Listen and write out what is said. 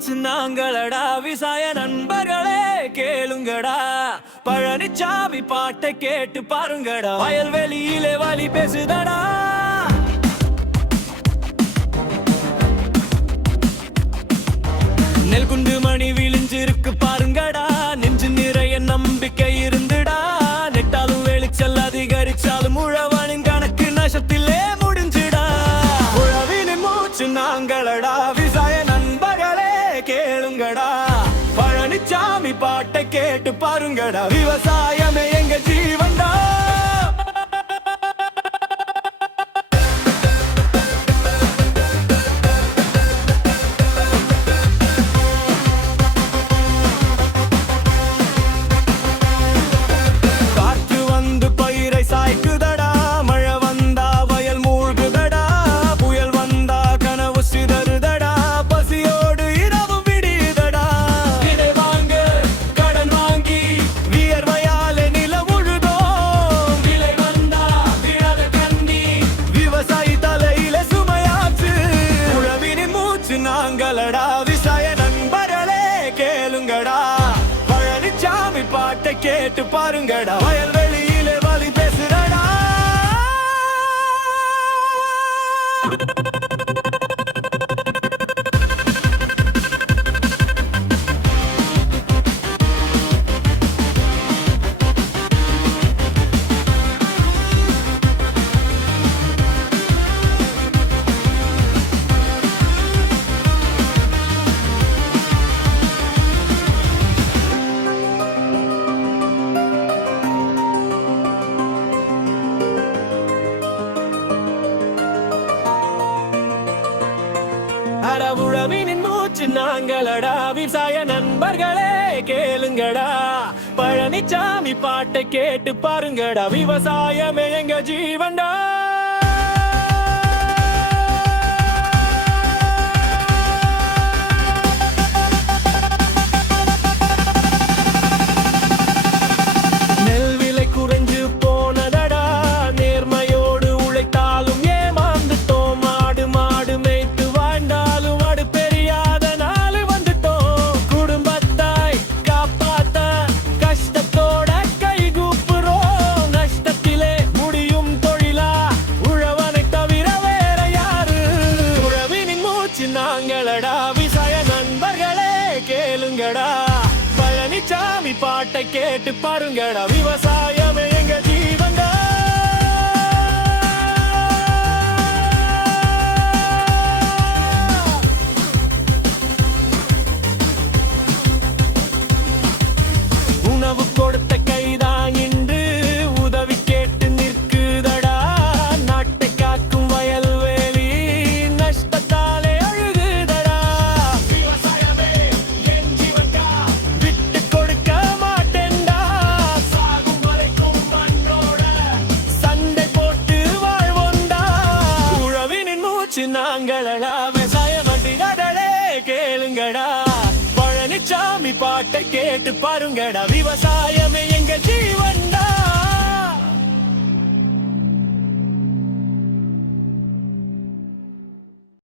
போச்சு நாங்களடா. விசாய நண்பர்களே கேளுங்கடா. பழனிச்சாமி பாட்டை கேட்டு பாருங்கடா. வயல்வெளியிலே வழி பேசுதடா. நெல் குண்டு மணி விழிஞ்சிருக்கு பாருங்கடா. நெஞ்சு நிறைய நம்பிக்கை இருந்துடா. நெட்டாலும் வெளிச்சல் அதிகரிச்சாலும் உழவனின் கணக்கு நஷத்திலே முடிஞ்சுடா. உழவினின் மூச்சு நாங்கள் கேட்டு பாருங்கடா. விவசாயமே எங்க ஜீவன்டா பாருங்கடா வயல் அட உழவினின் மூச்சு நாங்களடா விவசாய நண்பர்களே கேளுங்கடா. பழனிச்சாமி பாட்டை கேட்டு பாருங்கடா விவசாயம் எங்க ஜீவன்டா. பாட்டை கேட்டு பாருங்கடா. விவசாயமே எங்க ஜீவன்டா. உணவு கொடுத்த பாட்டை கேட்டு பாருங்கடா. விவசாயமே எங்க ஜீவன்.